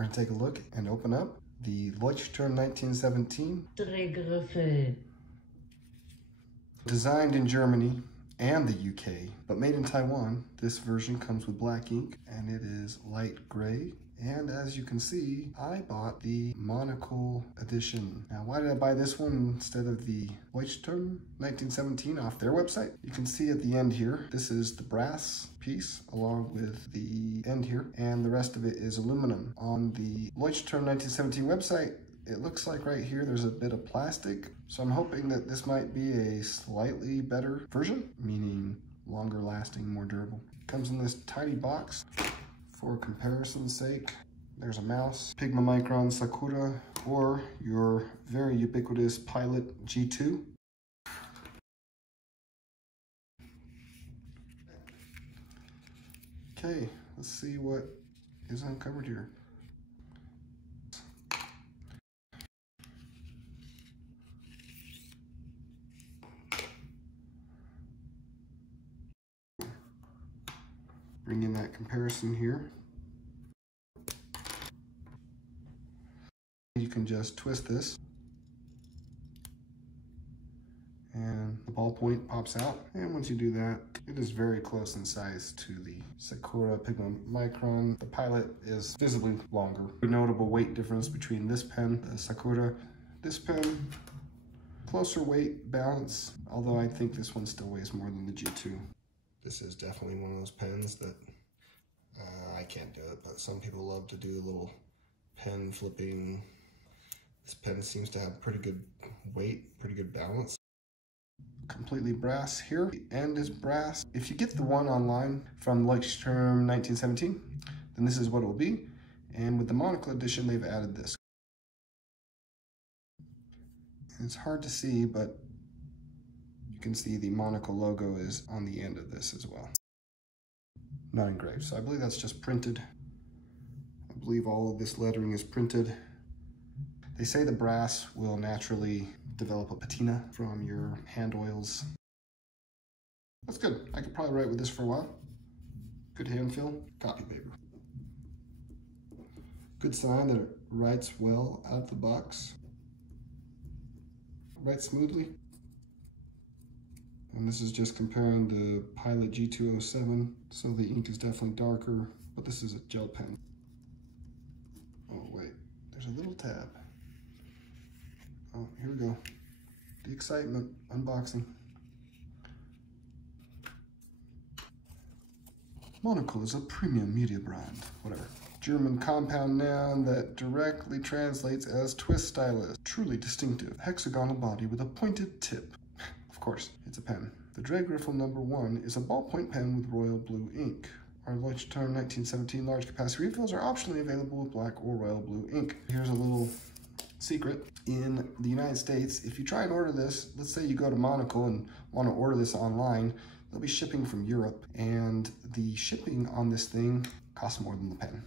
We're going to take a look and open up the Leuchtturm1917. Drehgriffel. Designed in Germany and the UK, but made in Taiwan. This version comes with black ink and it is light gray. And as you can see, I bought the Monocle edition. Now, why did I buy this one instead of the Leuchtturm1917 off their website? You can see at the end here, this is the brass piece along with the end here, and the rest of it is aluminum. On the Leuchtturm1917 website, it looks like right here there's a bit of plastic. So I'm hoping that this might be a slightly better version, meaning longer lasting, more durable. It comes in this tiny box. For comparison's sake, there's a mouse, Pigma Micron Sakura, or your very ubiquitous Pilot G2. Okay, let's see what is uncovered here. Bring in that comparison here. You can just twist this and the ballpoint pops out. And once you do that, it is very close in size to the Sakura Pigma Micron. The Pilot is visibly longer. A notable weight difference between this pen, the Sakura, this pen, closer weight balance, although I think this one still weighs more than the G2. This is definitely one of those pens that I can't do it, but some people love to do a little pen flipping. This pen seems to have pretty good weight, pretty good balance. Completely brass here. The end is brass. If you get the one online from Leuchtturm1917, then this is what it will be. And with the Monocle edition, they've added this. And it's hard to see, but you can see the Monocle logo is on the end of this as well. Not engraved, so I believe that's just printed. I believe all of this lettering is printed. They say the brass will naturally develop a patina from your hand oils. That's good. I could probably write with this for a while. Good hand feel. Copy paper. Good sign that it writes well out of the box. Writes smoothly. And this is just comparing the Pilot G207, so the ink is definitely darker, but this is a gel pen. Oh wait, there's a little tab. Oh, here we go. The excitement, unboxing. Monocle is a premium media brand, whatever. German compound noun that directly translates as twist stylus. Truly distinctive, hexagonal body with a pointed tip. Of course, it's a pen. The Drehgriffel #1 is a ballpoint pen with royal blue ink. Our Leuchtturm1917 large capacity refills are optionally available with black or royal blue ink. Here's a little secret. In the United States, if you try and order this, let's say you go to Monocle and want to order this online, they'll be shipping from Europe, and the shipping on this thing costs more than the pen.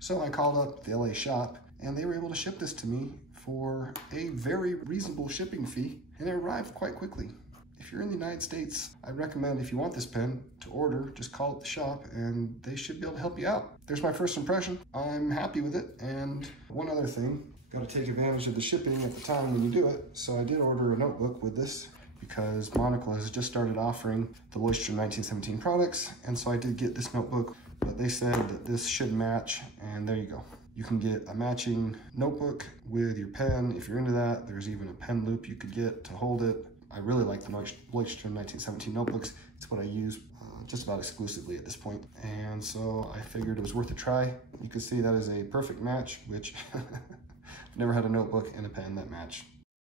So I called up the LA shop, and they were able to ship this to me for a very reasonable shipping fee, and it arrived quite quickly. If you're in the United States, I recommend, if you want this pen to order, just call up the shop and they should be able to help you out. There's my first impression. I'm happy with it. And one other thing, got to take advantage of the shipping at the time when you do it. So I did order a notebook with this because Monocle has just started offering the Leuchtturm1917 products. And so I did get this notebook, but they said that this should match, and there you go. You can get a matching notebook with your pen. If you're into that, there's even a pen loop you could get to hold it. I really like the Leuchtturm1917 notebooks. It's what I use just about exclusively at this point. And so I figured it was worth a try. You can see that is a perfect match, which I've never had a notebook and a pen that match.